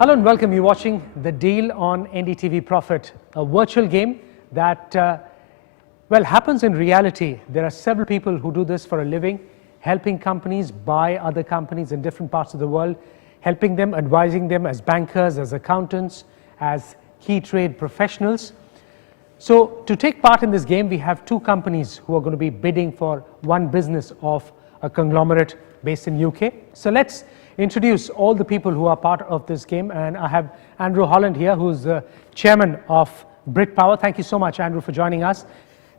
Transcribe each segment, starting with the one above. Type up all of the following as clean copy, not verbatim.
Hello and welcome. You're watching The Deal on Ndtv Profit, a virtual game that, happens in reality. There are several people who do this for a living, helping companies buy other companies in different parts of the world, helping them, advising them as bankers, as accountants, as key trade professionals. So to take part in this game, we have two companies who are going to be bidding for one business of a conglomerate based in UK. So let's introduce all the people who are part of this game, and I have Andrew Holland here, who's the chairman of Brit Power. Thank you so much, Andrew, for joining us.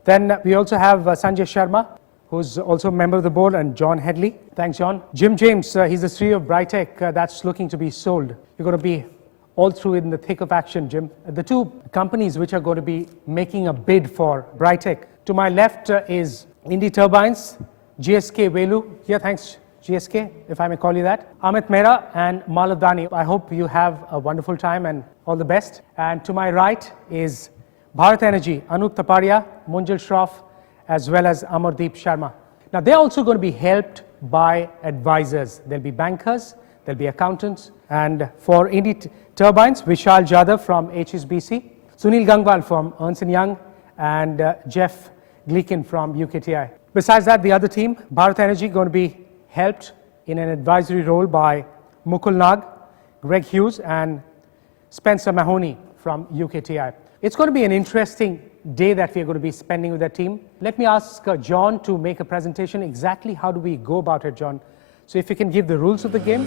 Then we also have Sanjay Sharma, who's also a member of the board, and John Headley. Thanks, John. Jim James, he's the CEO of Brightech, that's looking to be sold. You're going to be all through in the thick of action, Jim. The two companies which are going to be making a bid for Brightech. To my left is Indie Turbines, GSK Velu. Here, thanks, GSK, if I may call you that. Amit Mehra and Malavdani. I hope you have a wonderful time and all the best. And to my right is Bharat Energy, Anup Taparia, Munjal Shroff, as well as Amardeep Sharma. Now, they're also going to be helped by advisors. There'll be bankers, there'll be accountants. And for Indie Turbines, Vishal Jadhav from HSBC, Sunil Gangwal from Ernst & Young, and Jeff Gleekin from UKTI. Besides that, the other team, Bharat Energy, going to be helped in an advisory role by Mukul Nag, Greg Hughes, and Spencer Mahoney from UKTI. It's going to be an interesting day that we're going to be spending with that team. Let me ask John to make a presentation. Exactly how do we go about it, John? So if you can give the rules of the game.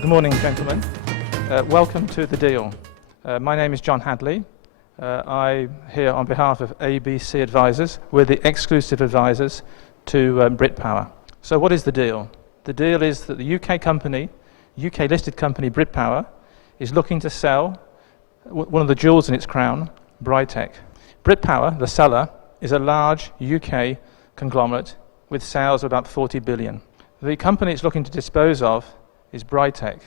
Good morning, gentlemen. Welcome to The Deal. My name is John Hadley. I'm here on behalf of ABC Advisors. We're the exclusive advisors to Brit Power. So what is the deal? The deal is that the UK listed company Brit Power, is looking to sell one of the jewels in its crown, Brightech. Brit Power, the seller, is a large UK conglomerate with sales of about 40 billion. The company it's looking to dispose of is Brightech.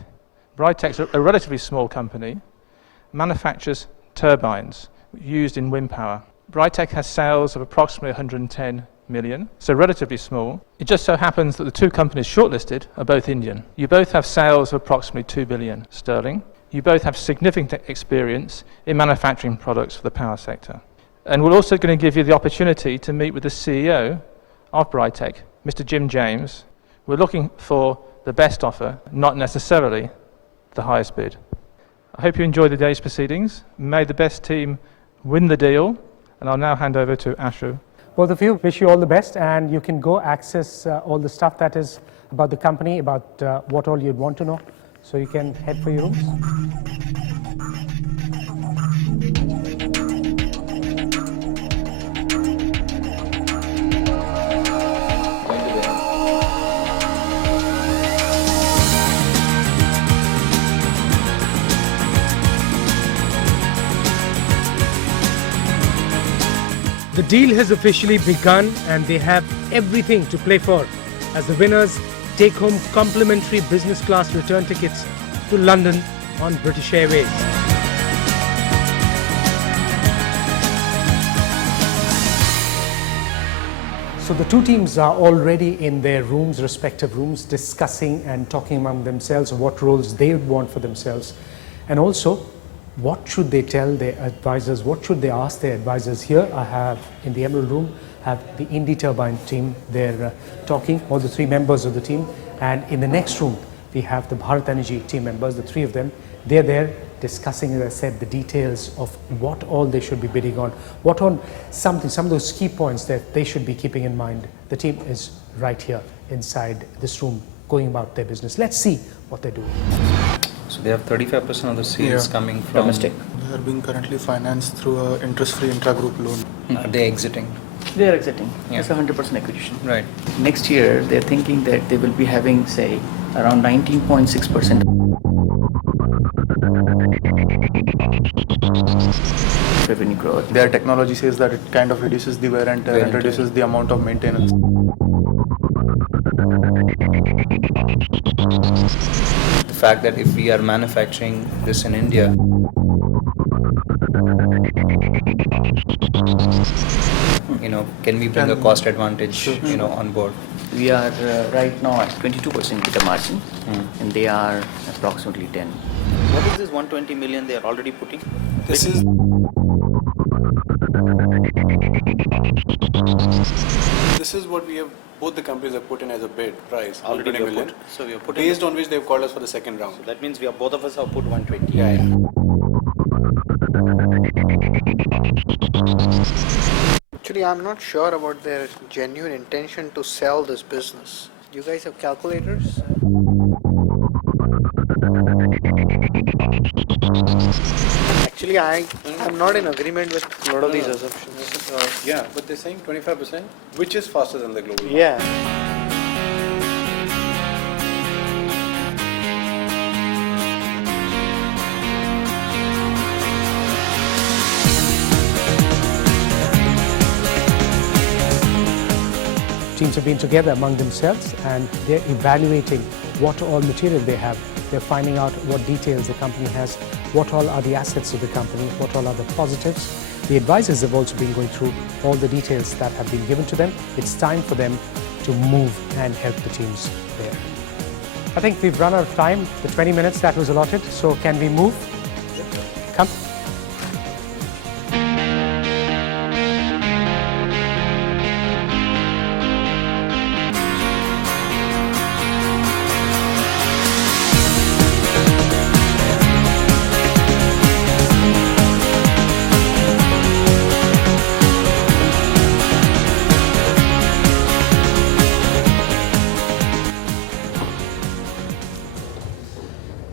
Brightech's a relatively small company, manufactures turbines used in wind power. Brightech has sales of approximately 110 million, so relatively small. It just so happens that the two companies shortlisted are both Indian. You both have sales of approximately 2 billion sterling. You both have significant experience in manufacturing products for the power sector. And we're also going to give you the opportunity to meet with the CEO of Brightech, Mr. Jim James. We're looking for the best offer, not necessarily the highest bid. I hope you enjoy the day's proceedings. May the best team win the deal, and I'll now hand over to Ashu. Both of you, wish you all the best, and you can go access all the stuff that is about the company, about what all you'd want to know. So you can head for your rooms. The deal has officially begun, and they have everything to play for as the winners take home complimentary business class return tickets to London on British Airways. So the two teams are already in their rooms, respective rooms, discussing and talking among themselves what roles they would want for themselves, and also what should they tell their advisors? What should they ask their advisors? Here I have, in the Emerald Room, have the Indie Turbine team. They're talking, all the three members of the team. And in the next room, we have the Bharat Energy team members, the three of them. They're there discussing, as I said, the details of what all they should be bidding on, what on some of those key points that they should be keeping in mind. The team is right here inside this room, going about their business. Let's see what they're doing. So they have 35% of the sales coming from domestic. They are being currently financed through an interest-free intra-group loan. Are they exiting? They are exiting. Yeah. It's 100% acquisition. Right. Next year, they're thinking that they will be having, say, around 19.6%. Revenue growth. Their technology says that it kind of reduces the wear and tear and reduces the amount of maintenance. The fact that if we are manufacturing this in India, can we bring a cost advantage, on board? We are right now at 22% EBITDA margin, and they are approximately 10. What is this 120 million they are already putting? This is what we have. Both the companies have put in as a bid price. Already 120 we have million. put. So we have put in Based on which they've called us for the second round. That means both of us have put 120. Yeah. Actually, I'm not sure about their genuine intention to sell this business. You guys have calculators? Actually, I'm not in agreement with a lot of these assumptions. Yeah, but they're saying 25%, which is faster than the global. Yeah. Teams have been together among themselves and they're evaluating what all material they have. They're finding out what details the company has, what all are the assets of the company, what all are the positives. The advisors have also been going through all the details that have been given to them. It's time for them to move and help the teams there. I think we've run out of time, the 20 minutes that was allotted, so can we move? Come.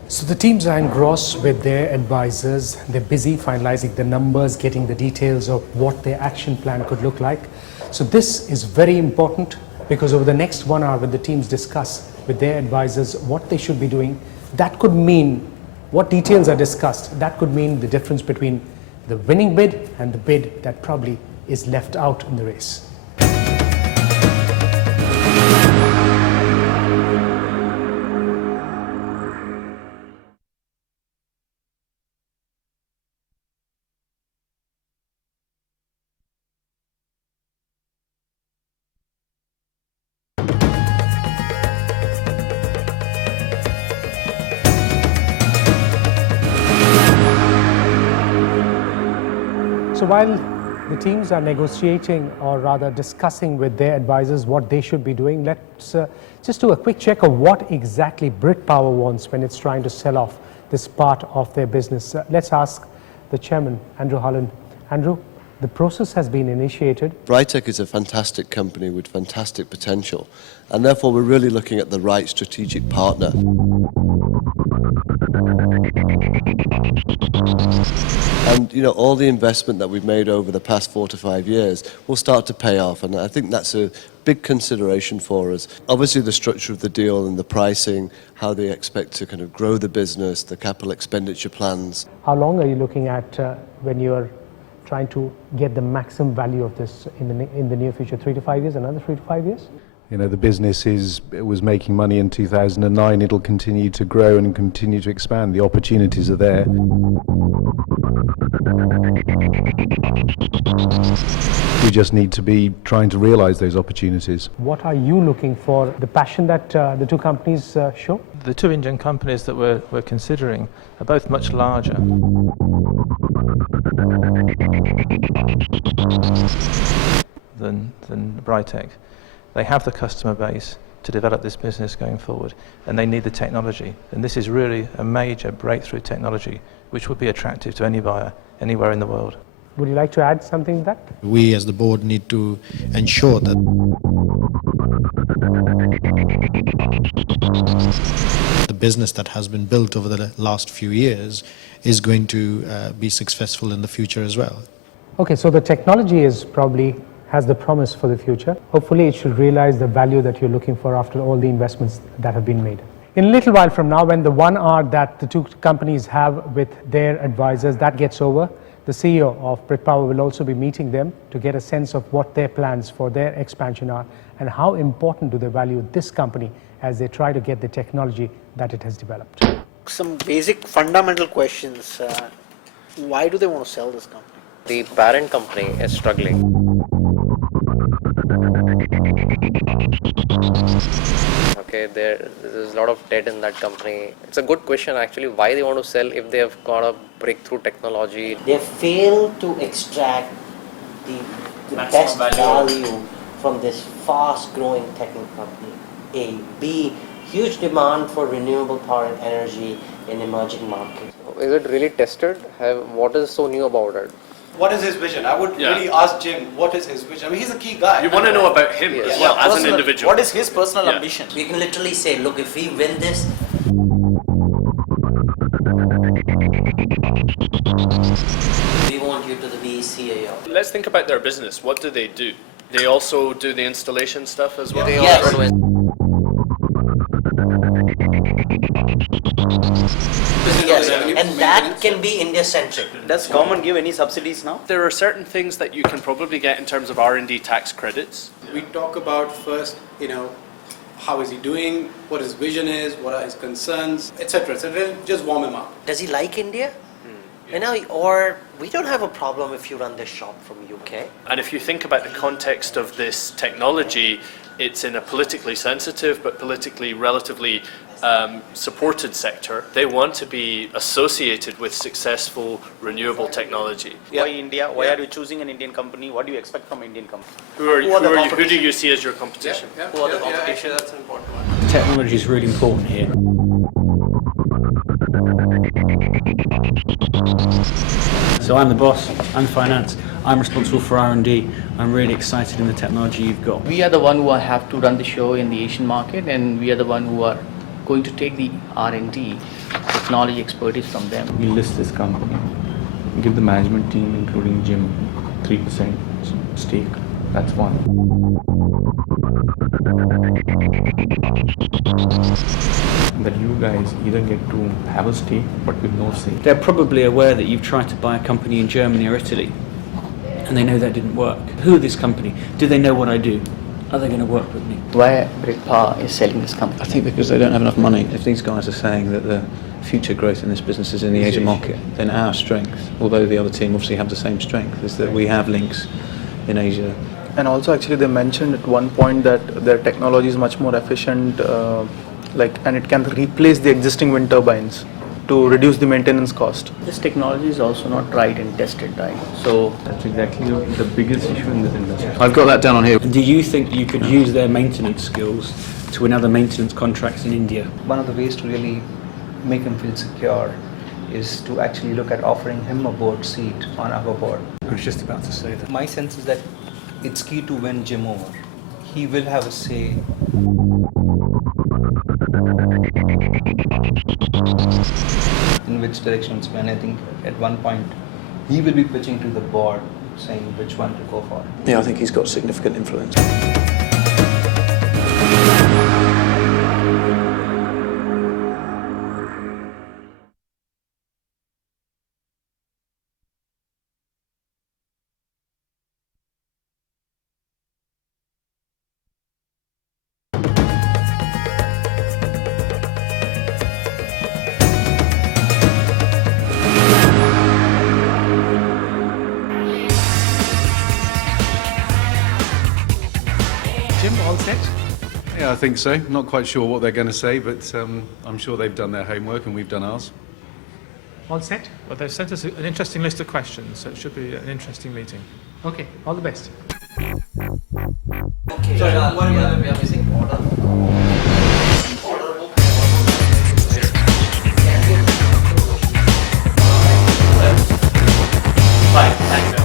So the teams are engrossed with their advisors. They're busy finalizing the numbers, getting the details of what their action plan could look like. So this is very important because over the next 1 hour when the teams discuss with their advisors what they should be doing, that could mean what details are discussed. That could mean the difference between the winning bid and the bid that probably is left out in the race. So while the teams are negotiating or rather discussing with their advisors what they should be doing, let's just do a quick check of what exactly Brit Power wants when it's trying to sell off this part of their business. Let's ask the chairman, Andrew Holland. Andrew, the process has been initiated. Brightech is a fantastic company with fantastic potential, and therefore we're really looking at the right strategic partner. And all the investment that we've made over the past 4 to 5 years will start to pay off, and I think that's a big consideration for us. Obviously the structure of the deal and the pricing, how they expect to kind of grow the business, the capital expenditure plans. How long are you looking at when you're trying to get the maximum value of this in the near future? 3 to 5 years, another 3 to 5 years? The business was making money in 2009. It'll continue to grow and continue to expand. The opportunities are there. We just need to be trying to realize those opportunities. What are you looking for? The passion that the two companies show? The two Indian companies that we're considering are both much larger. than Brightech. They have the customer base to develop this business going forward, and they need the technology. And this is really a major breakthrough technology which would be attractive to any buyer anywhere in the world. Would you like to add something to that? We as the board need to ensure that the business that has been built over the last few years is going to be successful in the future as well. Okay, so the technology has the promise for the future. Hopefully it should realize the value that you're looking for after all the investments that have been made. In a little while from now, when the 1 hour that the two companies have with their advisors, that gets over, the CEO of Brit Power will also be meeting them to get a sense of what their plans for their expansion are and how important do they value this company as they try to get the technology that it has developed. Some basic fundamental questions. Why do they want to sell this company? The parent company is struggling. Okay, there's a lot of debt in that company. It's a good question actually, why they want to sell if they have got a breakthrough technology. They fail to extract the best value from this fast growing technical company. A. B. Huge demand for renewable power and energy in emerging markets. Is it really tested? What is so new about it? What is his vision? I would really ask Jim, what is his vision? I mean, he's a key guy. You want to know about him as well, as an individual. What is his personal ambition? We can literally say, look, if we win this, we want you to be CEO. Let's think about their business. What do? They also do the installation stuff as well? Yes. Yes, and that can be India-centric. Does government give any subsidies now? There are certain things that you can probably get in terms of R&D tax credits. We talk about first, how is he doing, what his vision is, what are his concerns, etc. etc. Just warm him up. Does he like India? Or we don't have a problem if you run this shop from UK. And if you think about the context of this technology, it's in a politically sensitive but politically relatively supported sector. They want to be associated with successful renewable technology. Why India? Why are you choosing an Indian company? What do you expect from Indian company? Who do you see as your competition? Who are the competition? That's an important one. Technology is really important here. So I'm the boss, I'm finance, I'm responsible for R&D. I'm really excited in the technology you've got. We are the one who have to run the show in the Asian market, and we are the one who are going to take the R&D technology expertise from them. We list this company, give the management team, including Jim, 3% stake. That's one. That you guys either get to have a stake but with no say. They're probably aware that you've tried to buy a company in Germany or Italy, and they know that didn't work. Who is this company? Do they know what I do? Are they going to work with me? Why Brit Power is selling this company? I think because they don't have enough money. If these guys are saying that the future growth in this business is in the Asian market, then our strength, although the other team obviously have the same strength, is that we have links in Asia. And also actually they mentioned at one point that their technology is much more efficient, and it can replace the existing wind turbines to reduce the maintenance cost. This technology is also not tried and tested, right? So that's exactly the biggest issue in this industry. I've got that down on here. And do you think you could use their maintenance skills to win other maintenance contracts in India? One of the ways to really make him feel secure is to actually look at offering him a board seat on our board. I was just about to say that. My sense is that it's key to win Jim over. He will have a say. In which directions, when I think at one point he will be pitching to the board saying which one to go for. Yeah, I think he's got significant influence. All set? Yeah, I think so. Not quite sure what they're going to say, but I'm sure they've done their homework and we've done ours. All set? Well, they've sent us an interesting list of questions, so it should be an interesting meeting. Okay, all the best. Okay. Sorry, we are missing order. Fine, thank you.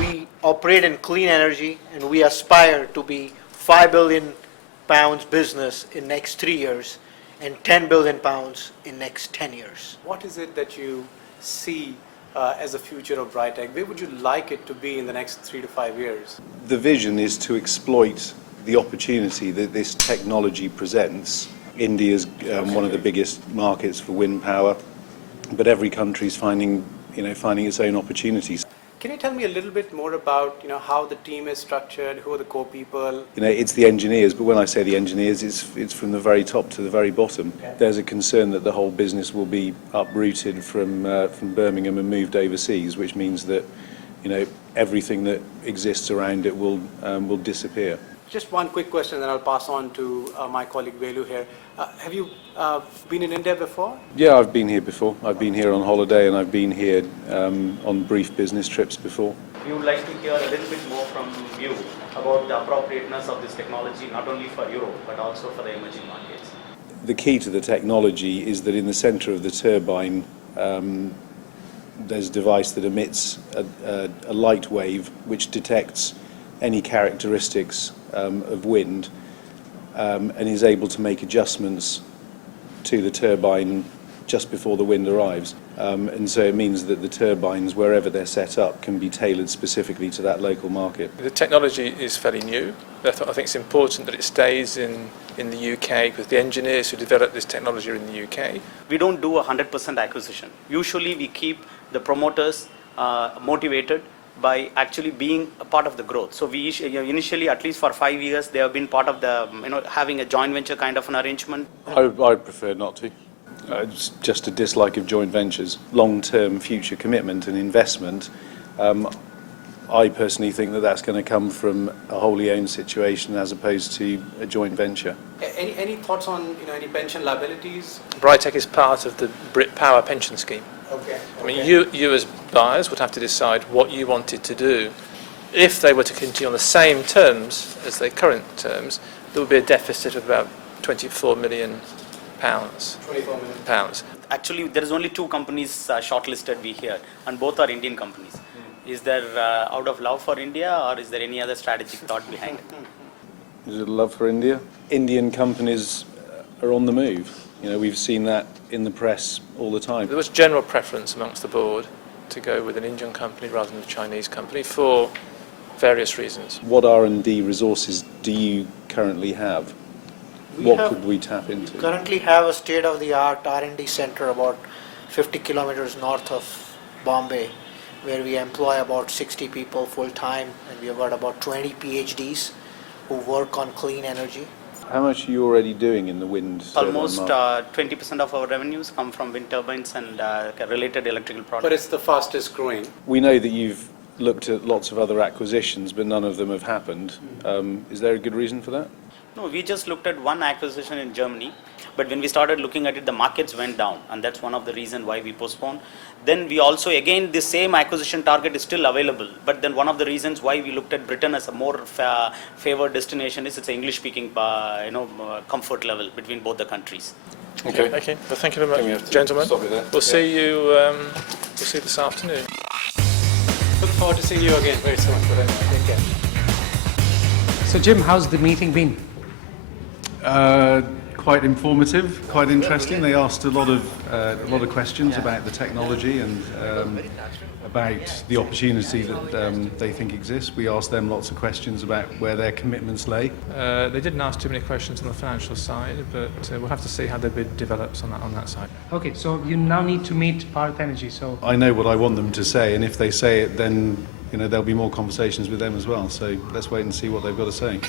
We operate in clean energy and we aspire to be £5 billion business in next 3 years and £10 billion in next 10 years. What is it that you see as the future of Brightech? Where would you like it to be in the next 3 to 5 years? The vision is to exploit the opportunity that this technology presents. India is one of the biggest markets for wind power, but every country is finding its own opportunities. Can you tell me a little bit more about how the team is structured, who are the core people? It's the engineers, but when I say the engineers, it's from the very top to the very bottom. Okay. There's a concern that the whole business will be uprooted from Birmingham and moved overseas, which means that everything that exists around it will disappear. Just one quick question, then I'll pass on to my colleague Velu here. Have you been in India before? Yeah, I've been here before. I've been here on holiday and I've been here on brief business trips before. We would like to hear a little bit more from you about the appropriateness of this technology, not only for Europe, but also for the emerging markets. The key to the technology is that in the centre of the turbine, there's a device that emits a light wave which detects any characteristics of wind and is able to make adjustments to the turbine just before the wind arrives. And so it means that the turbines, wherever they're set up, can be tailored specifically to that local market. The technology is fairly new. I think it's important that it stays in the UK because the engineers who develop this technology are in the UK. We don't do 100% acquisition. Usually we keep the promoters motivated by actually being a part of the growth. So we initially, at least for 5 years, they have been part of the, having a joint venture kind of an arrangement. I prefer not to. It's just a dislike of joint ventures. Long-term future commitment and investment, I personally think that that's going to come from a wholly owned situation as opposed to a joint venture. Any thoughts on any pension liabilities? Brightech is part of the Brit Power pension scheme. Okay. I mean, you as buyers would have to decide what you wanted to do. If they were to continue on the same terms as their current terms, there would be a deficit of about £24 million. 24 million pounds. Actually, there is only 2 companies shortlisted we hear, and both are Indian companies. Is there out of love for India, or is there any other strategic thought behind it? Is it love for India? Indian companies are on the move. We've seen that in the press all the time. There was general preference amongst the board to go with an Indian company rather than a Chinese company for various reasons. What R&D resources do you currently have? What could we tap into? We currently have a state-of-the-art R&D center about 50 kilometers north of Bombay, where we employ about 60 people full-time, and we have got about 20 PhDs who work on clean energy. How much are you already doing in the wind turbine Almost market? 20% of our revenues come from wind turbines and related electrical products. But it's the fastest growing. We know that you've looked at lots of other acquisitions, but none of them have happened. Is there a good reason for that? No, we just looked at one acquisition in Germany, but when we started looking at it, the markets went down, and that's one of the reasons why we postponed. Then we also, again, the same acquisition target is still available, but then one of the reasons why we looked at Britain as a more favored destination is it's an English-speaking, comfort level between both the countries. Okay. Well, thank you very much, gentlemen. We'll see you. We'll see you this afternoon. Look forward to seeing you again very soon. Take care. So Jim, how's the meeting been? Quite informative, quite interesting. They asked a lot of questions about the technology and about the opportunity that they think exists. We asked them lots of questions about where their commitments lay. They didn't ask too many questions on the financial side, but we'll have to see how the bid develops on that side. Okay, so you now need to meet Bharat Energy. So I know what I want them to say, and if they say it, then there'll be more conversations with them as well. So let's wait and see what they've got to say.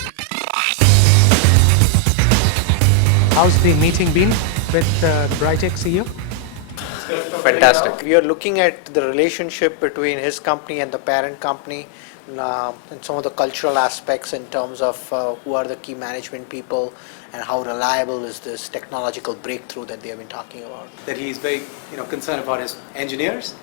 how's the meeting been with the Brightech CEO? Fantastic. We are looking at the relationship between his company and the parent company, and some of the cultural aspects in terms of who are the key management people and how reliable is this technological breakthrough that they have been talking about. That he is very concerned about his engineers.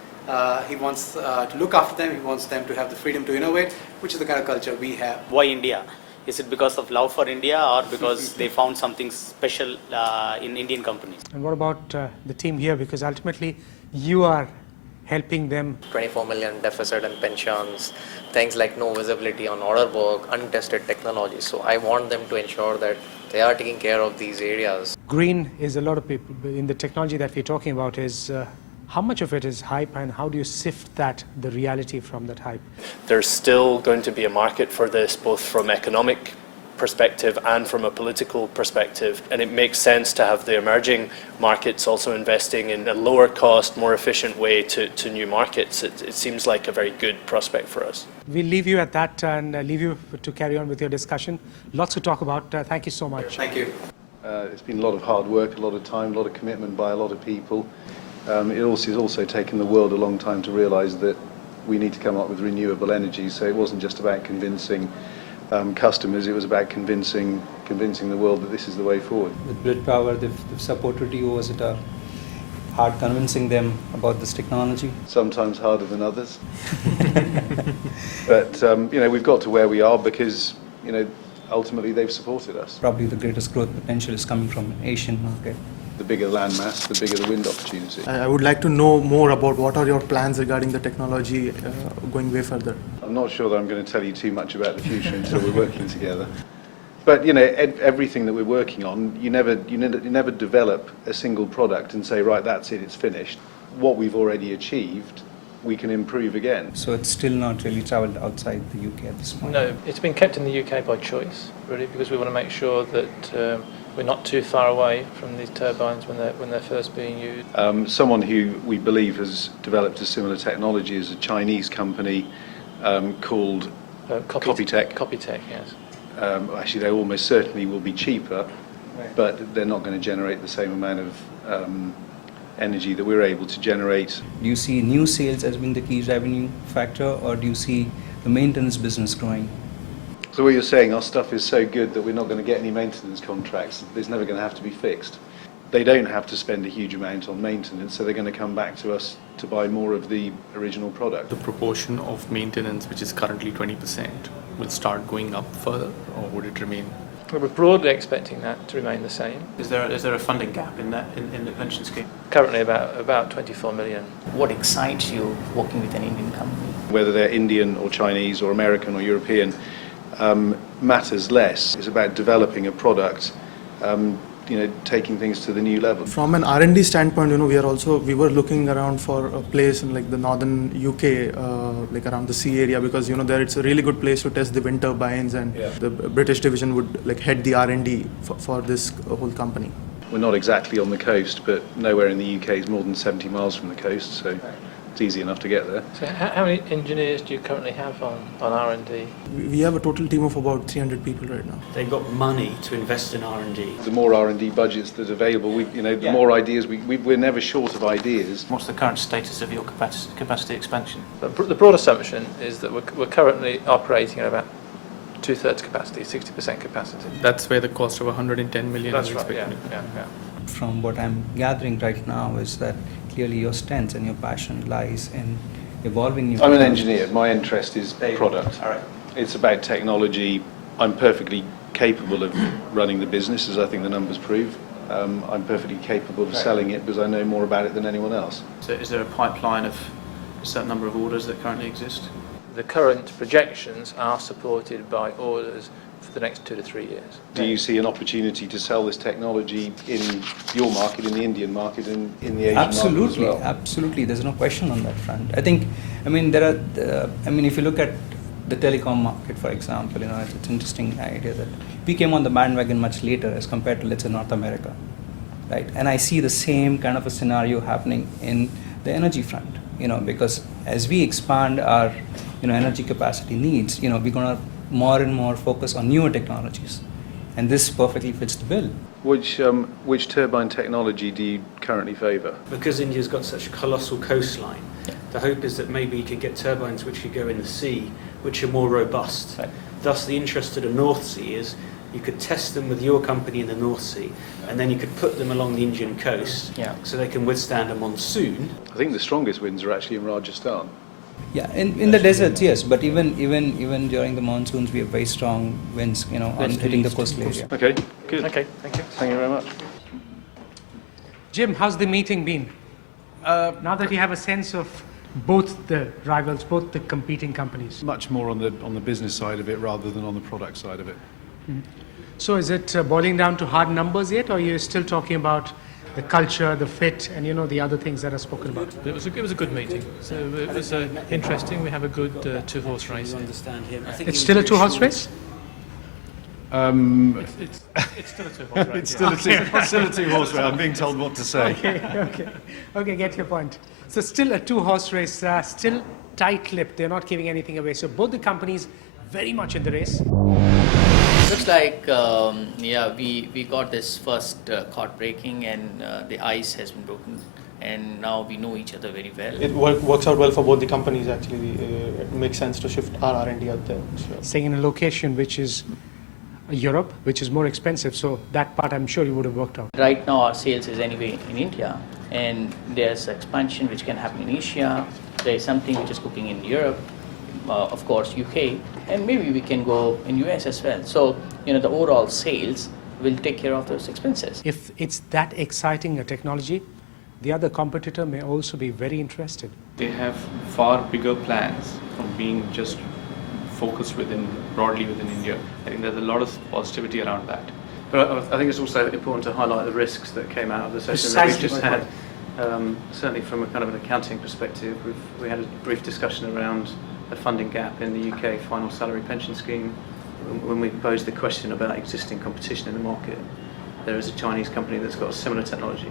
He wants to look after them. He wants them to have the freedom to innovate, which is the kind of culture we have. Why India? Is it because of love for India or because they found something special in Indian companies? And what about the team here? Because ultimately you are helping them. 24 million deficit in pensions, things like no visibility on order book, untested technology. So I want them to ensure that they are taking care of these areas. Green is a lot of people in the technology that we're talking about is how much of it is hype and how do you sift the reality from that hype? There's still going to be a market for this, both from economic perspective and from a political perspective, and it makes sense to have the emerging markets also investing in a lower cost, more efficient way to new markets. It seems like a very good prospect for us. We'll leave you at that and leave you to carry on with your discussion. Lots to talk about. Thank you so much. Thank you. It's been a lot of hard work, a lot of time, a lot of commitment by a lot of people. It's also taken the world a long time to realise that we need to come up with renewable energy, so it wasn't just about convincing customers. It was about convincing the world that this is the way forward. With Brit Power, they've supported you. Was it hard convincing them about this technology? Sometimes harder than others. But we've got to where we are because ultimately they've supported us. Probably the greatest growth potential is coming from an Asian market. The bigger land mass, the bigger the wind opportunity. I would like to know more about what are your plans regarding the technology going way further. I'm not sure that I'm going to tell you too much about the future until we're working together. But everything that we're working on, you never develop a single product and say, right, that's it, it's finished. What we've already achieved, we can improve again. So it's still not really travelled outside the UK at this point? No, it's been kept in the UK by choice, really, because we want to make sure that we're not too far away from these turbines when they're first being used. Someone who we believe has developed a similar technology is a Chinese company called Copytech. Copytech, yes. Actually, they almost certainly will be cheaper, but they're not going to generate the same amount of energy that we're able to generate. Do you see new sales as being the key revenue factor, or do you see the maintenance business growing? So what you're saying, our stuff is so good that we're not going to get any maintenance contracts. It's never going to have to be fixed. They don't have to spend a huge amount on maintenance, so they're going to come back to us to buy more of the original product. The proportion of maintenance, which is currently 20%, will start going up further, or would it remain? We're broadly expecting that to remain the same. Is there a funding gap in the pension scheme? Currently about 24 million. What excites you working with an Indian company? Whether they're Indian or Chinese or American or European matters less. It's about developing a product, taking things to the new level. From an R&D standpoint, we were looking around for a place in like the northern UK, like around the sea area, because there it's a really good place to test the wind turbines, and the British division would like head the R&D for this whole company. We're not exactly on the coast, but nowhere in the UK is more than 70 miles from the coast, so it's easy enough to get there. So how many engineers do you currently have on R&D? We have a total team of about 300 people right now. They've got money to invest in R&D. The more R&D budgets that are available, the more ideas, we're never short of ideas. What's the current status of your capacity expansion? The broad assumption is that we're currently operating at about 2/3 capacity, 60% capacity. That's where the cost of 110 million That's is right, expected. yeah. From what I'm gathering right now is that clearly your strength and your passion lies in evolving new I'm an technologies. engineer. My interest is product. All right. It's about technology. I'm perfectly capable of running the business, as I think the numbers prove. I'm perfectly capable of selling it because I know more about it than anyone else. So is there a pipeline of a certain number of orders that currently exist? The current projections are supported by orders for the next 2 to 3 years. Do you see an opportunity to sell this technology in your market, in the Indian market, and in the Asian market as well? Absolutely. There's no question on that front. If you look at the telecom market, for example, it's an interesting idea that we came on the bandwagon much later as compared to, let's say, North America, right? And I see the same kind of a scenario happening in the energy front, because as we expand our, energy capacity needs, we're going to more and more focus on newer technologies, and this perfectly fits the bill. Which turbine technology do you currently favour? Because India's got such a colossal coastline, the hope is that maybe you could get turbines which could go in the sea, which are more robust. Right. Thus, the interest of the North Sea is you could test them with your company in the North Sea, and then you could put them along the Indian coast, so they can withstand a monsoon. I think the strongest winds are actually in Rajasthan. Yeah, in the deserts, yes, but even during the monsoons, we have very strong winds, on hitting the coastal area. Okay, good. Okay, thank you. Thank you very much. Jim, how's the meeting been? Now that you have a sense of both the rivals, both the competing companies. Much more on the business side of it rather than on the product side of it. So is it boiling down to hard numbers yet, or are you still talking about the culture, the fit, and the other things that are spoken about? It was a good meeting. So it was interesting. We have a good 2-horse race. Understand him. I think It's still a 2-horse race? It's still a 2-horse race. It's still a 2-horse race. I'm being told what to say. Okay, get your point. So still a 2-horse race, still tight-lipped. They're not giving anything away. So both the companies very much in the race. Looks like, we got this first caught breaking, and the ice has been broken and now we know each other very well. It works out well for both the companies actually. It makes sense to shift our R&D out there. Staying in a location which is Europe, which is more expensive, so that part I'm sure you would have worked out. Right now our sales is anyway in India, and there's expansion which can happen in Asia. There is something which is cooking in Europe, of course UK, and maybe we can go in US as well. So the overall sales will take care of those expenses. If it's that exciting a technology, the other competitor may also be very interested. They have far bigger plans from being just focused broadly within India. I think there's a lot of positivity around that. But I think it's also important to highlight the risks that came out of the session that we've just had. Certainly from a kind of an accounting perspective, we had a brief discussion around a funding gap in the UK final salary pension scheme. When we posed the question about existing competition in the market, there is a Chinese company that's got a similar technology.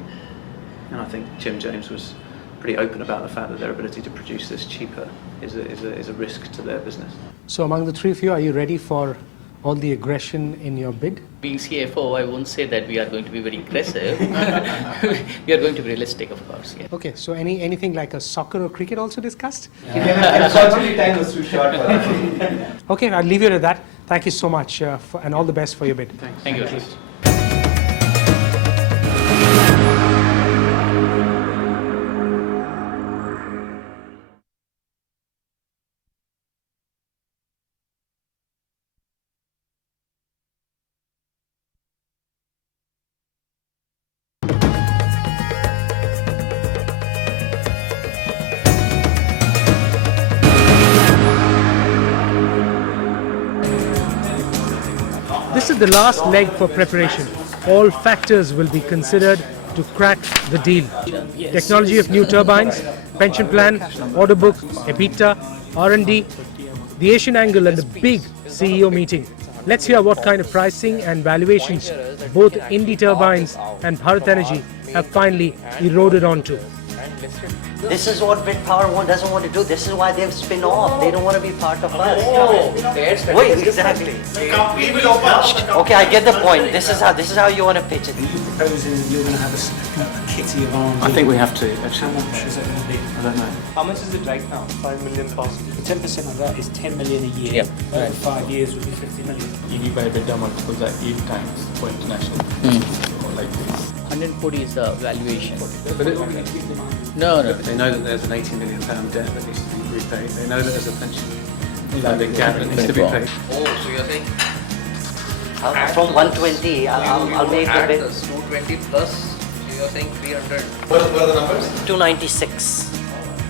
And I think Jim James was pretty open about the fact that their ability to produce this cheaper is a risk to their business. So among the three of you, are you ready for all the aggression in your bid? Being CFO, I won't say that we are going to be very aggressive. We are going to be realistic, of course. Yeah. Okay, so anything like a soccer or cricket also discussed? Unfortunately, time was too short for that. Okay, I'll leave you to that. Thank you so much and all the best for your bid. Thank you. This is the last leg for preparation. All factors will be considered to crack the deal. Technology of new turbines, pension plan, order book, EBITDA, R&D, the Asian angle and the big CEO meeting. Let's hear what kind of pricing and valuations both Indie Turbines and Bharat Energy have finally eroded onto. This is what Brit Power doesn't want to do. This is why they've spin off. They don't want to be part of us. Wait, exactly. Okay, I get the point. This is how you want to pitch it. Are you proposing you're going to have a kitty of R&D? I think we have to, actually. How much is it going to be? I don't know. How much is it right now? 5 million pounds. 10% of that is 10 million a year. Over 5 years would be 50 million. EV by EBITDA multiples are 8 times for international. Or like this. 140 is the valuation. But No. They know that there's an £80 million debt that needs to be repaid. They know that there's a pension funding gap that needs to be paid. Oh, so you're saying From 120, I'll make the bid. 220 plus, so you're saying 300. What are the numbers? 296.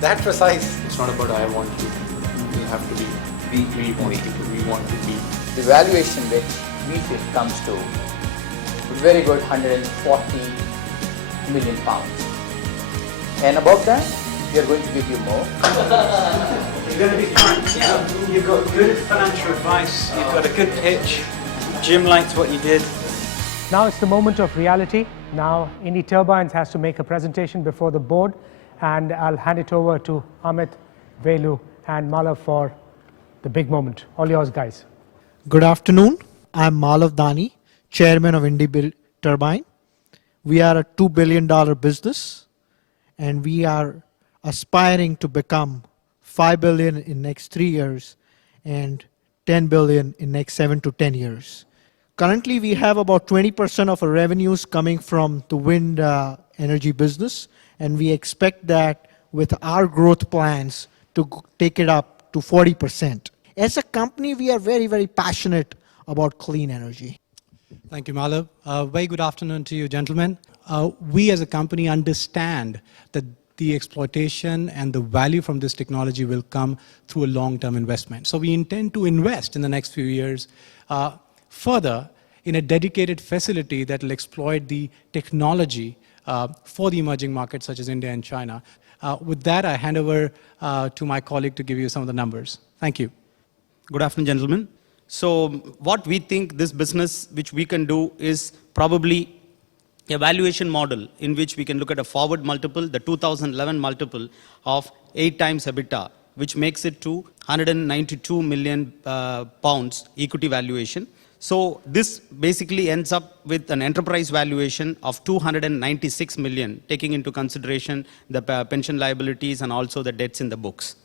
That precise. It's not about I want to. You have to be. We want to be. The valuation which we feel comes to a very good 140 million pounds. And above that, we are going to give you more. You're going to be fine. You've got good financial advice. You've got a good pitch. Jim liked what you did. Now it's the moment of reality. Now Indie Turbines has to make a presentation before the board, and I'll hand it over to Amit, Velu and Malav for the big moment. All yours, guys. Good afternoon. I'm Malav Dani, Chairman of Indie Turbine. We are a $2 billion business, and we are aspiring to become $5 billion in next 3 years and $10 billion in next 7 to 10 years. Currently, we have about 20% of our revenues coming from the wind energy business, and we expect that with our growth plans to take it up to 40%. As a company, we are very, very passionate about clean energy. Thank you, Malav. Very good afternoon to you, gentlemen. We as a company understand that the exploitation and the value from this technology will come through a long-term investment. So we intend to invest in the next few years further in a dedicated facility that will exploit the technology for the emerging markets such as India and China. With that, I hand over to my colleague to give you some of the numbers. Thank you. Good afternoon, gentlemen. So what we think this business, which we can do, is probably a valuation model in which we can look at a forward multiple, the 2011 multiple of 8 times EBITDA, which makes it to 192 million pounds equity valuation. So this basically ends up with an enterprise valuation of 296 million, taking into consideration the pension liabilities and also the debts in the books.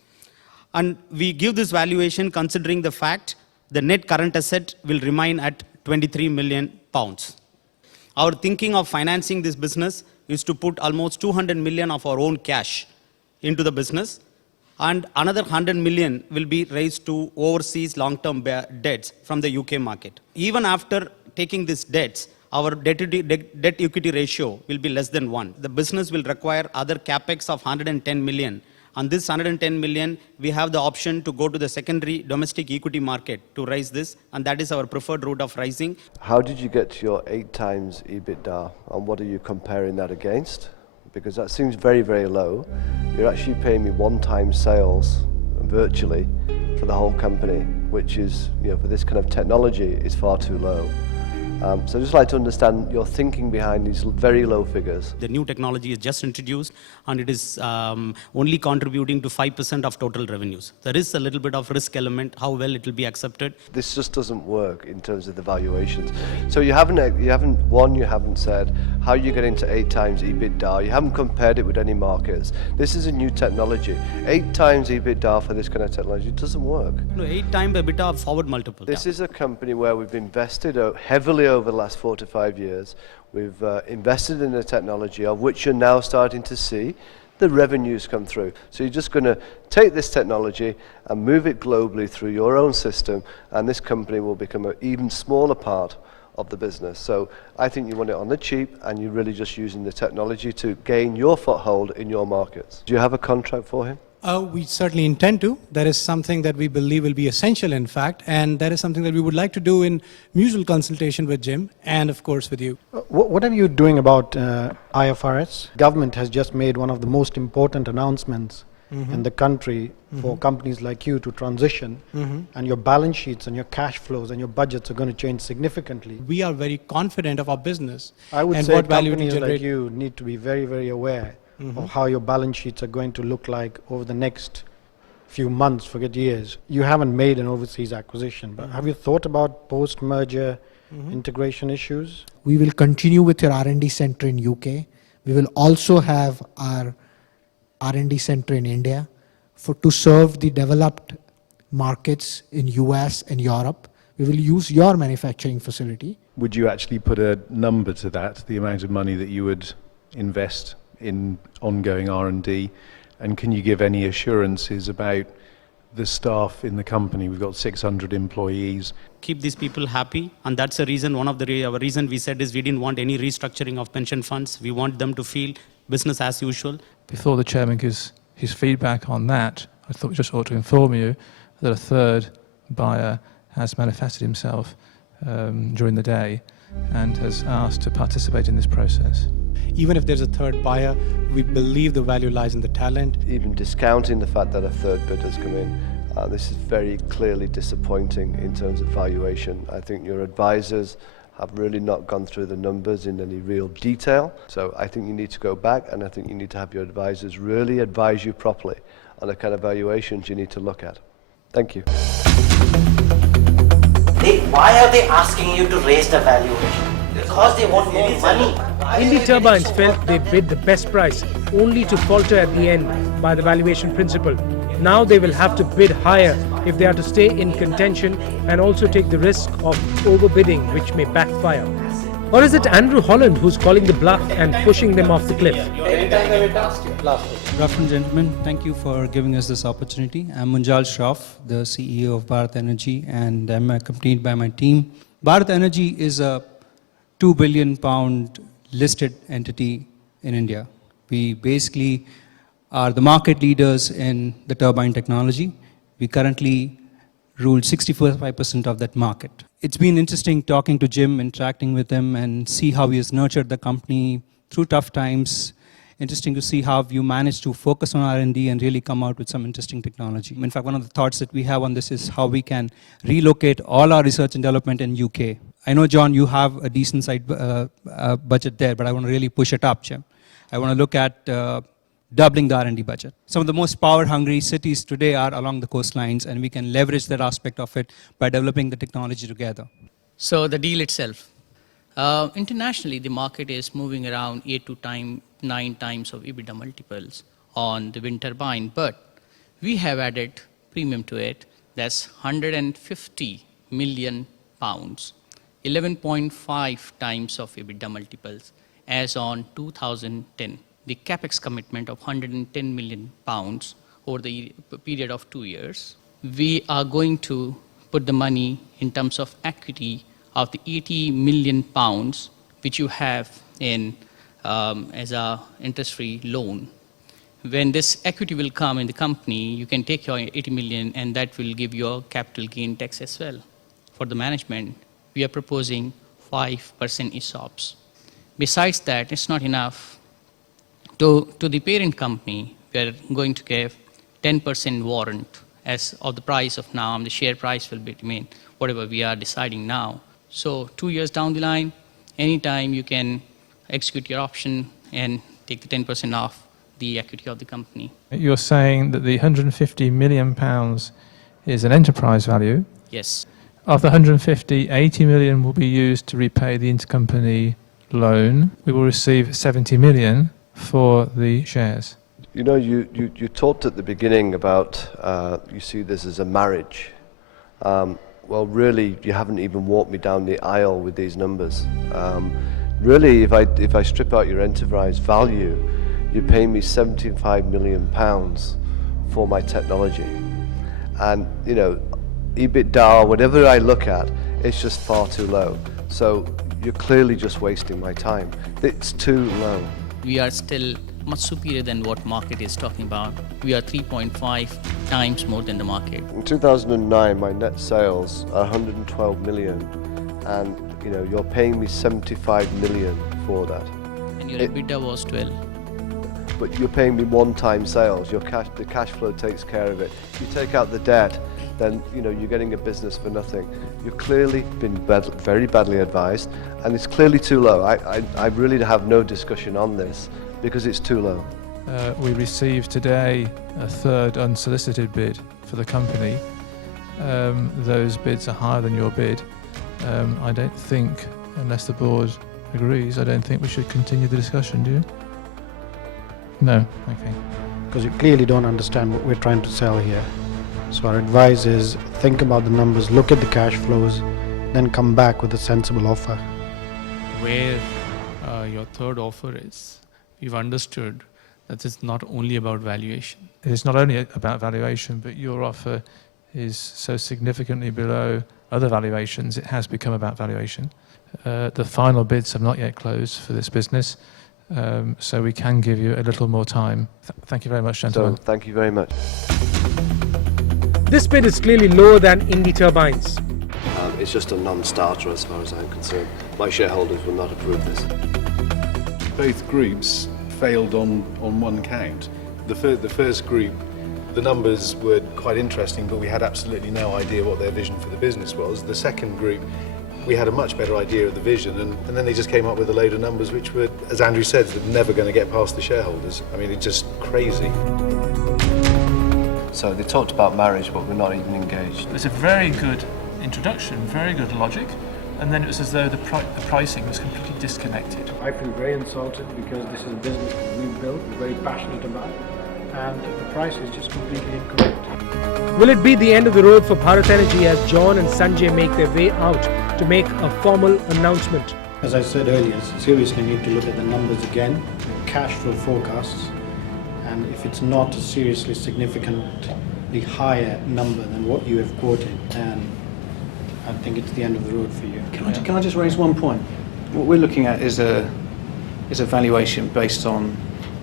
And we give this valuation considering the fact the net current asset will remain at 23 million pounds. Our thinking of financing this business is to put almost 200 million of our own cash into the business, and another 100 million will be raised to overseas long-term debts from the UK market. Even after taking these debts, our debt-equity ratio will be less than 1. The business will require other capex of 110 million. On this 110 million, we have the option to go to the secondary domestic equity market to raise this, and that is our preferred route of raising. How did you get to your 8 times EBITDA, and what are you comparing that against? Because that seems very, very low. You're actually paying me 1 time sales, virtually, for the whole company, which is, for this kind of technology, is far too low. So I'd just like to understand your thinking behind these very low figures. The new technology is just introduced, and it is only contributing to 5% of total revenues. There is a little bit of risk element, how well it will be accepted. This just doesn't work in terms of the valuations. So you haven't said how you're getting to 8 times EBITDA. You haven't compared it with any markets. This is a new technology. 8 times EBITDA for this kind of technology doesn't work. No, 8 times EBITDA forward multiple. This is a company where we've invested heavily over the last 4 to 5 years. We've invested in the technology of which you're now starting to see the revenues come through. So you're just going to take this technology and move it globally through your own system, and this company will become an even smaller part of the business. So I think you want it on the cheap, and you're really just using the technology to gain your foothold in your markets. Do you have a contract for him? We certainly intend to. That is something that we believe will be essential, in fact, and that is something that we would like to do in mutual consultation with Jim and, of course, with you. What are you doing about IFRS? Government has just made one of the most important announcements in the country for companies like you to transition, and your balance sheets and your cash flows and your budgets are going to change significantly. We are very confident of our business. I would and say what value companies to generate. like you need to be very, very aware of how your balance sheets are going to look like over the next few months, forget years. You haven't made an overseas acquisition, but have you thought about post-merger integration issues? We will continue with your R&D center in UK. We will also have our R&D center in India to serve the developed markets in US and Europe. We will use your manufacturing facility. Would you actually put a number to that, the amount of money that you would invest in ongoing R&D, and can you give any assurances about the staff in the company? We've got 600 employees. Keep these people happy, and that's the reason, one of the reason we said is we didn't want any restructuring of pension funds. We want them to feel business as usual. Before the chairman gives his feedback on that, I thought we just ought to inform you that a third buyer has manifested himself during the day and has asked to participate in this process. Even if there's a third buyer, we believe the value lies in the talent. Even discounting the fact that a third bid has come in, this is very clearly disappointing in terms of valuation. I think your advisors have really not gone through the numbers in any real detail. So I think you need to go back, and I think you need to have your advisors really advise you properly on the kind of valuations you need to look at. Thank you. Why are they asking you to raise the valuation? Because they want more money. Indie Turbines felt they bid the best price, only to falter at the end by the valuation principle. Now they will have to bid higher if they are to stay in contention and also take the risk of overbidding, which may backfire. Or is it Andrew Holland who's calling the bluff and pushing them off the cliff? Good afternoon, gentlemen. Thank you for giving us this opportunity. I'm Munjal Shroff, the CEO of Bharat Energy, and I'm accompanied by my team. Bharat Energy is a £2 billion listed entity in India. We basically are the market leaders in the turbine technology. We currently rule 65% of that market. It's been interesting talking to Jim, interacting with him, and see how he has nurtured the company through tough times. Interesting to see how you managed to focus on R&D and really come out with some interesting technology. In fact, one of the thoughts that we have on this is how we can relocate all our research and development in UK. I know, John, you have a decent side budget there, but I want to really push it up, Jim. I want to look at doubling the R&D budget. Some of the most power-hungry cities today are along the coastlines, and we can leverage that aspect of it by developing the technology together. So the deal itself. Internationally, the market is moving around 8 to 9 times of EBITDA multiples on the wind turbine, but we have added premium to it. That's 150 million pounds, 11.5 times of EBITDA multiples as on 2010. The capex commitment of 110 million pounds over the period of 2 years. We are going to put the money in terms of equity of the 80 million pounds which you have in as a interest-free loan. When this equity will come in the company, you can take your 80 million and that will give you a capital gain tax as well. For the management, we are proposing 5% ESOPs. Besides that, it's not enough. To the parent company, we are going to give 10% warrant as of the price of now, and the share price will remain whatever we are deciding now. So 2 years down the line, anytime you can execute your option and take the 10% off the equity of the company. You're saying that the £150 million is an enterprise value. Yes. Of the 150, 80 million will be used to repay the intercompany loan. We will receive 70 million for the shares. You know, you talked at the beginning about you see this as a marriage. Well, really, you haven't even walked me down the aisle with these numbers. Really, if I strip out your enterprise value, you're paying me £75 million for my technology. And, you know, EBITDA, whatever I look at, it's just far too low. So you're clearly just wasting my time. It's too low. We are still much superior than what market is talking about. We are 3.5 times more than the market. In 2009, my net sales are 112 million, and you know you're paying me 75 million for that. And your EBITDA was 12. But you're paying me one-time sales. The cash flow takes care of it. You take out the debt, then you know you're getting a business for nothing. You've clearly been very badly advised, and it's clearly too low. I really have no discussion on this because it's too low. We received today a third unsolicited bid for the company. Those bids are higher than your bid. I don't think, unless the board agrees, I don't think we should continue the discussion, do you? No, okay. Because you clearly don't understand what we're trying to sell here. So our advice is think about the numbers, look at the cash flows, then come back with a sensible offer. Where your third offer is, we've understood that it's not only about valuation. It is not only about valuation, but your offer is so significantly below other valuations, it has become about valuation. The final bids have not yet closed for this business, so we can give you a little more time. Thank you very much, gentlemen. So, thank you very much. This bid is clearly lower than Indie Turbines. It's just a non-starter as far as I'm concerned. My shareholders will not approve this. Both groups failed on one count. The first group, the numbers were quite interesting, but we had absolutely no idea what their vision for the business was. The second group, we had a much better idea of the vision, and then they just came up with a load of numbers which were, as Andrew said, never going to get past the shareholders. I mean, it's just crazy. So they talked about marriage, but we're not even engaged. It's a very good introduction, very good logic, and then it was as though the pricing was completely disconnected. I feel very insulted because this is a business that we've built, we're very passionate about, and the price is just completely incorrect. Will it be the end of the road for Bharat Energy as John and Sanjay make their way out to make a formal announcement? As I said earlier, seriously need to look at the numbers again, the cash flow forecasts, and if it's not a seriously significantly higher number than what you have quoted, then I think it's the end of the road for you. Can I just raise one point? What we're looking at is a valuation based on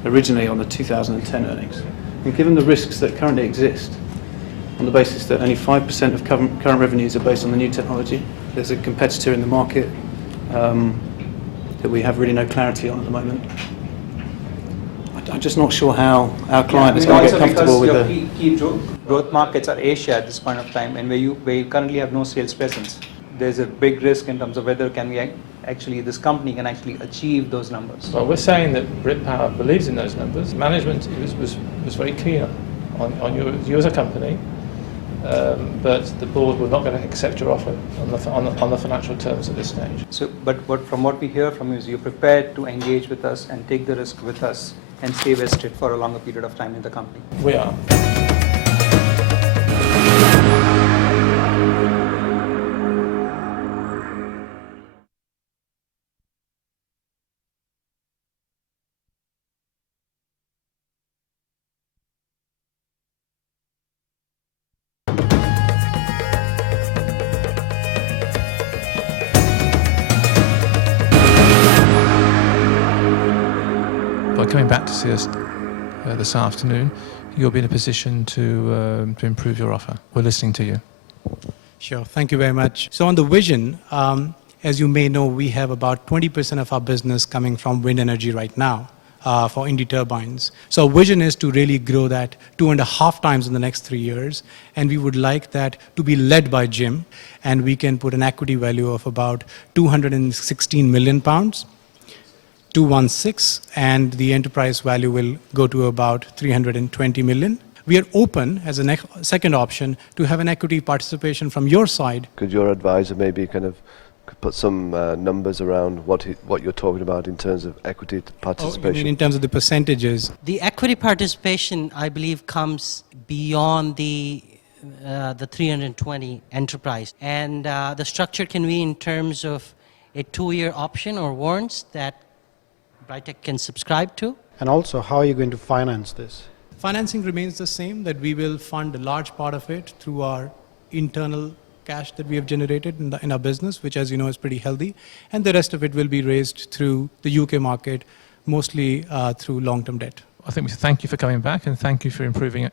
originally on the 2010 earnings. And given the risks that currently exist, on the basis that only 5% of current revenues are based on the new technology, there's a competitor in the market that we have really no clarity on at the moment. I'm just not sure how our client is going to get comfortable with the key growth markets are Asia at this point of time, and where you currently have no sales presence. There's a big risk in terms of whether this company can actually achieve those numbers. Well, we're saying that Brit Power believes in those numbers. Management was very clear on you as a company but the board were not going to accept your offer on the financial terms at this stage. So, but from what we hear from you is you're prepared to engage with us and take the risk with us and stay vested for a longer period of time in the company. We are. By coming back to see us this afternoon, you'll be in a position to improve your offer. We're listening to you. Sure, thank you very much. So on the vision, as you may know, we have about 20% of our business coming from wind energy right now for Indie turbines. So our vision is to really grow that 2.5 times in the next 3 years, and we would like that to be led by Jim, and we can put an equity value of about £216 million. 216, and the enterprise value will go to about 320 million. We are open as a second option to have an equity participation from your side. Could your advisor maybe kind of put some numbers around what you're talking about in terms of equity participation? Oh, you mean in terms of the percentages? The equity participation, I believe, comes beyond the 320 enterprise, and the structure can be in terms of a 2-year option or warrants that Brightech can subscribe to. And also, how are you going to finance this? Financing remains the same, that we will fund a large part of it through our internal cash that we have generated in our business, which, as you know, is pretty healthy, and the rest of it will be raised through the UK market, mostly through long-term debt. I think we should thank you for coming back and thank you for improving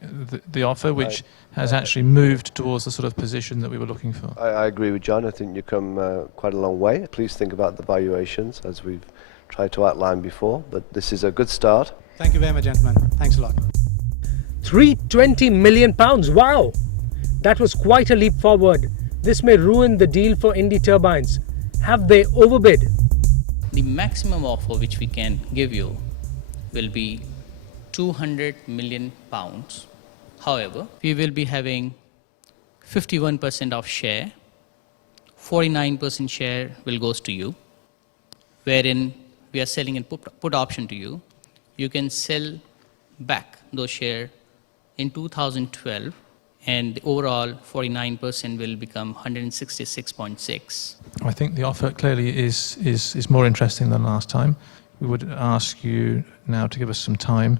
the offer, which has actually moved towards the sort of position that we were looking for. I agree with John. I think you've come quite a long way. Please think about the valuations as we've tried to outline before, but this is a good start. Thank you very much, gentlemen. Thanks a lot. £320 million. Wow! That was quite a leap forward. This may ruin the deal for Indie Turbines. Have they overbid? The maximum offer which we can give you will be £200 million. However, we will be having 51% of share, 49% share will goes to you, wherein we are selling a put option to you. You can sell back those shares in 2012, and the overall 49% will become 166.6. I think the offer clearly is more interesting than last time. We would ask you now to give us some time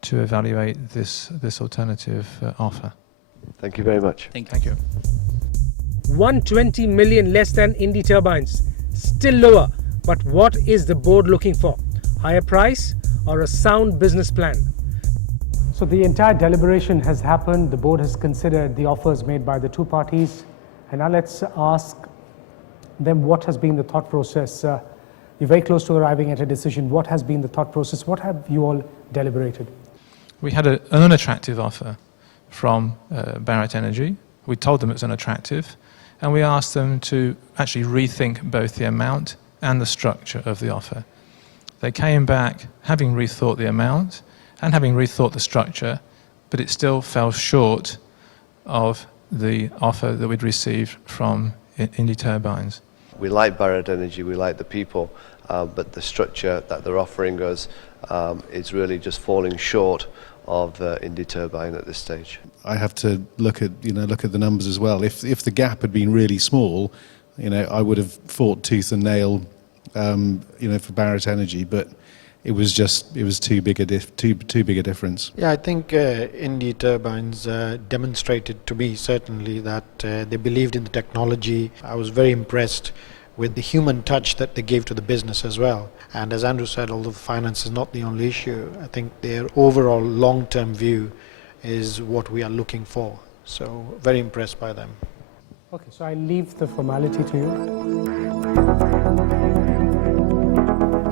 to evaluate this alternative offer. Thank you very much. Thank you. 120 million less than Indie Turbines. Still lower. But what is the board looking for? Higher price or a sound business plan? So the entire deliberation has happened. The board has considered the offers made by the two parties. And now let's ask them what has been the thought process. You're very close to arriving at a decision. What has been the thought process? What have you all deliberated? We had an unattractive offer from Barrett Energy. We told them it was unattractive, and we asked them to actually rethink both the amount and the structure of the offer. They came back having rethought the amount and having rethought the structure, but it still fell short of the offer that we'd received from Indie Turbines. We like Barrett Energy, we like the people, but the structure that they're offering us is really just falling short of Indie Turbine at this stage. I have to look at the numbers as well. If the gap had been really small, I would have fought tooth and nail, for Barrett Energy, but it was too big a difference. Yeah, I think Indie Turbines demonstrated to me certainly that they believed in the technology. I was very impressed with the human touch that they gave to the business as well. And as Andrew said, although finance is not the only issue, I think their overall long-term view is what we are looking for. So very impressed by them. Okay, so I leave the formality to you.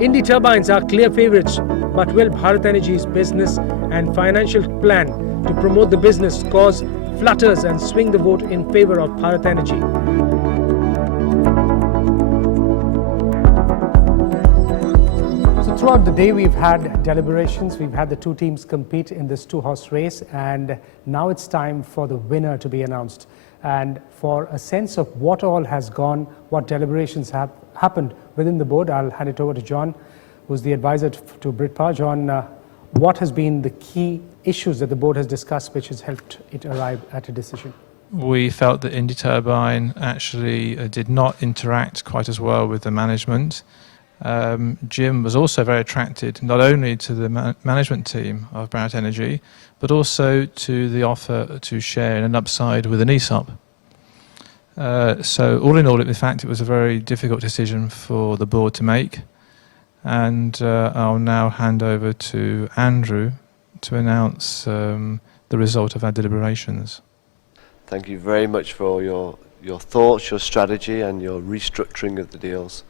Indie Turbines are clear favourites, but will Bharat Energy's business and financial plan to promote the business cause flutters and swing the vote in favour of Bharat Energy? So Well, throughout the day we've had deliberations, we've had the two teams compete in this two-horse race, and now it's time for the winner to be announced. And for a sense of what all has gone, what deliberations have happened within the board, I'll hand it over to John, who's the advisor to Britpa. John, what has been the key issues that the board has discussed which has helped it arrive at a decision? We felt that Indie Turbine actually did not interact quite as well with the management. Jim was also very attracted not only to the management team of Barrett Energy, but also to the offer to share in an upside with an ESOP. So all in all, in fact, it was a very difficult decision for the board to make. And I'll now hand over to Andrew to announce the result of our deliberations. Thank you very much for your thoughts, your strategy, and your restructuring of the deals.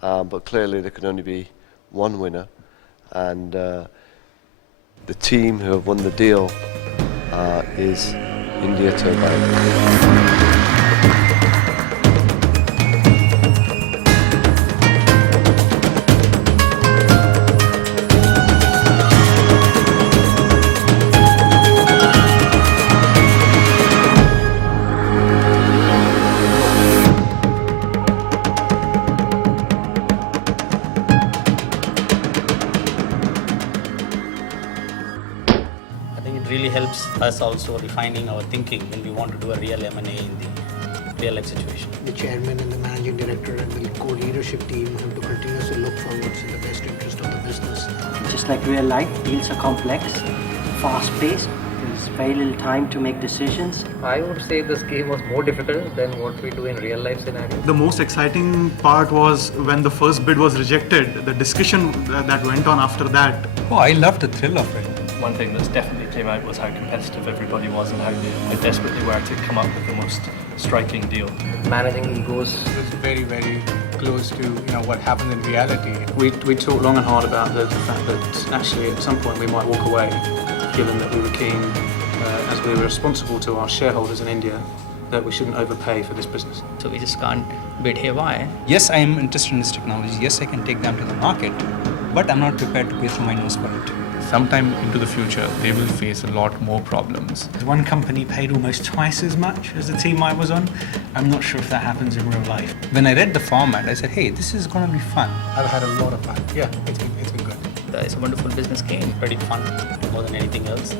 But clearly there can only be one winner, and the team who have won the deal is India Turbine. Really helps us also refining our thinking when we want to do a real M&A in the real life situation. The chairman and the managing director and the core leadership team have to continuously look for what's in the best interest of the business. Just like real life, deals are complex, fast-paced. There's very little time to make decisions. I would say this game was more difficult than what we do in real life scenarios. The most exciting part was when the first bid was rejected, the discussion that went on after that. Oh, I loved the thrill of it. One thing that's definitely came out was how competitive everybody was and how desperate they were to come up with the most striking deal. Managing egos. It was very, very close to what happened in reality. We talked long and hard about the fact that actually at some point we might walk away, given that we were keen, as we were responsible to our shareholders in India, that we shouldn't overpay for this business. So we just can't bid haywire. Yes, I am interested in this technology. Yes, I can take them to the market, but I'm not prepared to pay through my nose for it. Sometime into the future, they will face a lot more problems. One company paid almost twice as much as the team I was on. I'm not sure if that happens in real life. When I read the format, I said, hey, this is going to be fun. I've had a lot of fun. Yeah, it's been good. It's a wonderful business game. Pretty fun more than anything else.